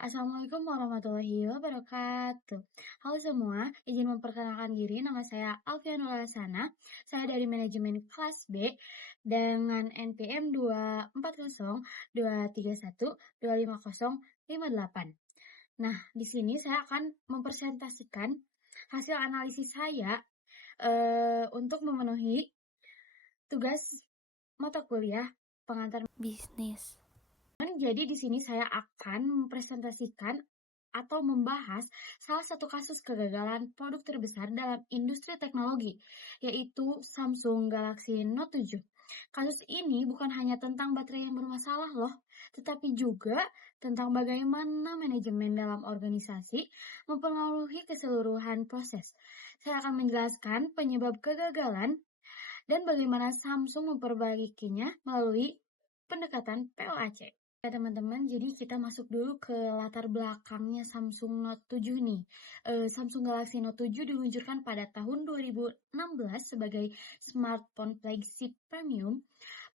Assalamualaikum warahmatullahi wabarakatuh. Halo semua, izin memperkenalkan diri, nama saya Alfianul Hasanah. Saya dari manajemen kelas B dengan NPM 24023125058. Nah, di sini saya akan mempresentasikan hasil analisis saya untuk memenuhi tugas mata kuliah pengantar bisnis. Jadi di sini saya akan mempresentasikan atau membahas salah satu kasus kegagalan produk terbesar dalam industri teknologi, yaitu Samsung Galaxy Note 7. Kasus ini bukan hanya tentang baterai yang bermasalah loh, tetapi juga tentang bagaimana manajemen dalam organisasi mempengaruhi keseluruhan proses. Saya akan menjelaskan penyebab kegagalan dan bagaimana Samsung memperbaikinya melalui pendekatan POAC. Ya teman-teman, jadi kita masuk dulu ke latar belakangnya Samsung Note 7 nih. Samsung Galaxy Note 7 diluncurkan pada tahun 2016 sebagai smartphone flagship premium.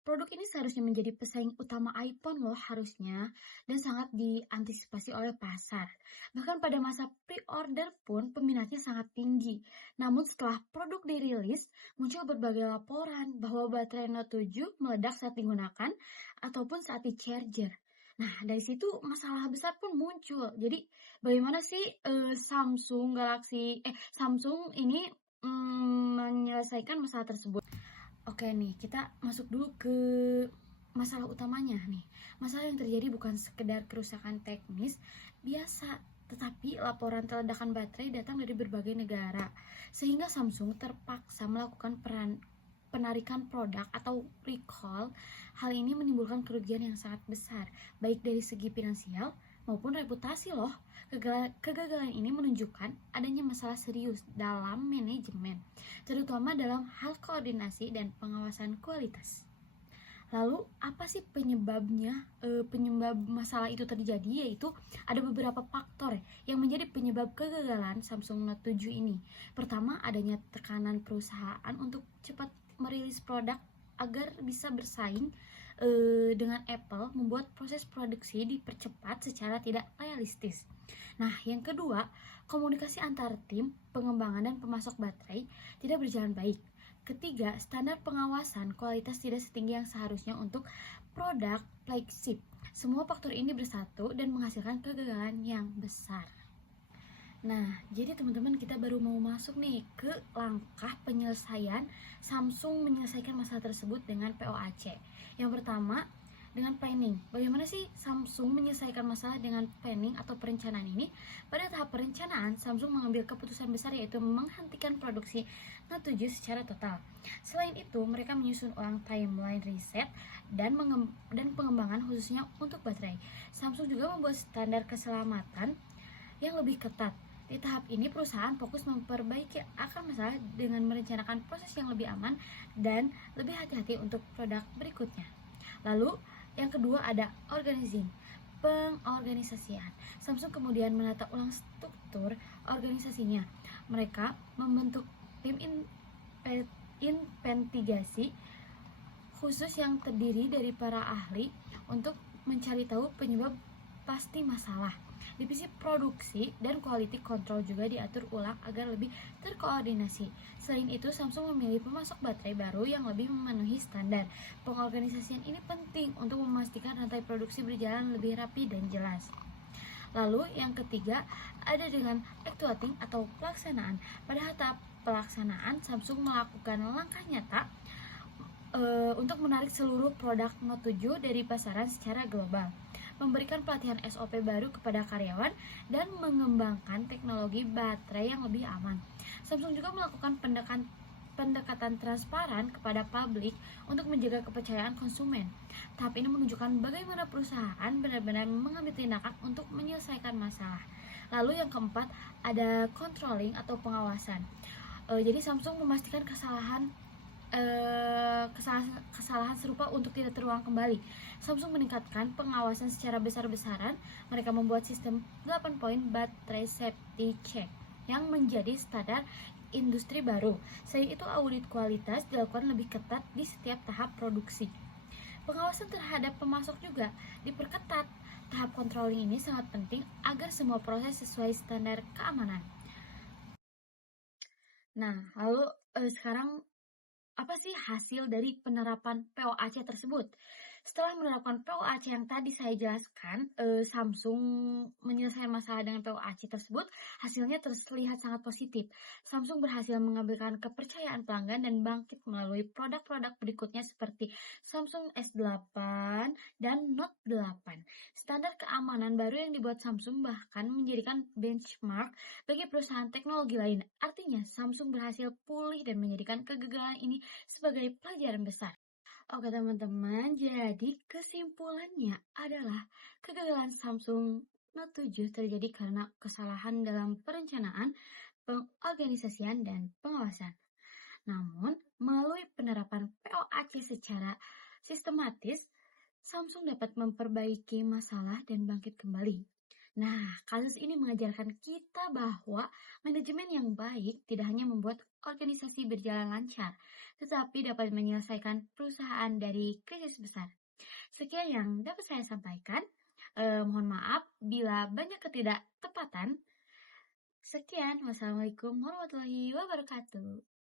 Produk ini seharusnya menjadi pesaing utama iPhone loh harusnya, dan sangat diantisipasi oleh pasar. Bahkan pada masa pre-order pun peminatnya sangat tinggi. Namun setelah produk dirilis, muncul berbagai laporan bahwa baterai Note 7 meledak saat digunakan ataupun saat di-charger. Nah, dari situ masalah besar pun muncul. Jadi, bagaimana sih Samsung ini menyelesaikan masalah tersebut? Oke nih, kita masuk dulu ke masalah utamanya nih. Masalah yang terjadi bukan sekedar kerusakan teknis biasa, tetapi laporan ledakan baterai datang dari berbagai negara, sehingga Samsung terpaksa melakukan penarikan produk atau recall. Hal ini menimbulkan kerugian yang sangat besar, baik dari segi finansial maupun reputasi loh. Kegagalan ini menunjukkan adanya masalah serius dalam manajemen, terutama dalam hal koordinasi dan pengawasan kualitas. Lalu apa sih penyebabnya? Penyebab masalah itu terjadi yaitu ada beberapa faktor yang menjadi penyebab kegagalan Samsung Note 7 ini. Pertama, adanya tekanan perusahaan untuk cepat merilis produk agar bisa bersaing dengan Apple, membuat proses produksi dipercepat secara tidak realistis. Nah, yang kedua, komunikasi antar tim pengembangan dan pemasok baterai tidak berjalan baik. Ketiga, standar pengawasan kualitas tidak setinggi yang seharusnya untuk produk flagship. Semua faktor ini bersatu dan menghasilkan kegagalan yang besar. Nah, jadi teman-teman, kita baru mau masuk nih ke langkah penyelesaian Samsung menyelesaikan masalah tersebut dengan POAC. Yang pertama, dengan planning. Bagaimana sih Samsung menyelesaikan masalah dengan planning atau perencanaan ini? Pada tahap perencanaan, Samsung mengambil keputusan besar yaitu menghentikan produksi Note 7 secara total. Selain itu, mereka menyusun ulang timeline riset dan pengembangan khususnya untuk baterai. Samsung juga membuat standar keselamatan yang lebih ketat. Di tahap ini, perusahaan fokus memperbaiki akar masalah dengan merencanakan proses yang lebih aman dan lebih hati-hati untuk produk berikutnya. Lalu, yang kedua ada pengorganisasian. Samsung kemudian menata ulang struktur organisasinya. Mereka membentuk tim investigasi khusus yang terdiri dari para ahli untuk mencari tahu penyebab pasti masalah. Divisi produksi dan quality control juga diatur ulang agar lebih terkoordinasi. Selain itu, Samsung memilih pemasok baterai baru yang lebih memenuhi standar. Pengorganisasian ini penting untuk memastikan rantai produksi berjalan lebih rapi dan jelas. Lalu yang ketiga ada dengan actuating atau pelaksanaan. Pada tahap pelaksanaan, Samsung melakukan langkah nyata untuk menarik seluruh produk Note 7 dari pasaran secara global, memberikan pelatihan SOP baru kepada karyawan, dan mengembangkan teknologi baterai yang lebih aman. Samsung juga melakukan pendekatan transparan kepada publik untuk menjaga kepercayaan konsumen. Tahap ini menunjukkan bagaimana perusahaan benar-benar mengambil tindakan untuk menyelesaikan masalah. Lalu yang keempat ada controlling atau pengawasan. Jadi Samsung memastikan kesalahan serupa untuk tidak terulang kembali. Samsung meningkatkan pengawasan secara besar-besaran. Mereka membuat sistem 8 poin baterai safety check yang menjadi standar industri baru. Selain itu, audit kualitas dilakukan lebih ketat di setiap tahap produksi. Pengawasan terhadap pemasok juga diperketat. Tahap controlling ini sangat penting agar semua proses sesuai standar keamanan. Nah, lalu sekarang apa sih hasil dari penerapan POAC tersebut? Setelah menerapkan POAC yang tadi saya jelaskan, Samsung menyelesaikan masalah dengan POAC tersebut, hasilnya terlihat sangat positif. Samsung berhasil mengambilkan kepercayaan pelanggan dan bangkit melalui produk-produk berikutnya seperti Samsung S8 dan Note 8. Standar keamanan baru yang dibuat Samsung bahkan menjadikan benchmark bagi perusahaan teknologi lain. Artinya, Samsung berhasil pulih dan menjadikan kegagalan ini sebagai pelajaran besar. Oke teman-teman, jadi kesimpulannya adalah kegagalan Samsung Note 7 terjadi karena kesalahan dalam perencanaan, pengorganisasian, dan pengawasan. Namun, melalui penerapan POAC secara sistematis, Samsung dapat memperbaiki masalah dan bangkit kembali. Nah, kasus ini mengajarkan kita bahwa manajemen yang baik tidak hanya membuat organisasi berjalan lancar, tetapi dapat menyelesaikan perusahaan dari krisis besar. Sekian yang dapat saya sampaikan. Mohon maaf bila banyak ketidaktepatan. Sekian, wassalamualaikum warahmatullahi wabarakatuh.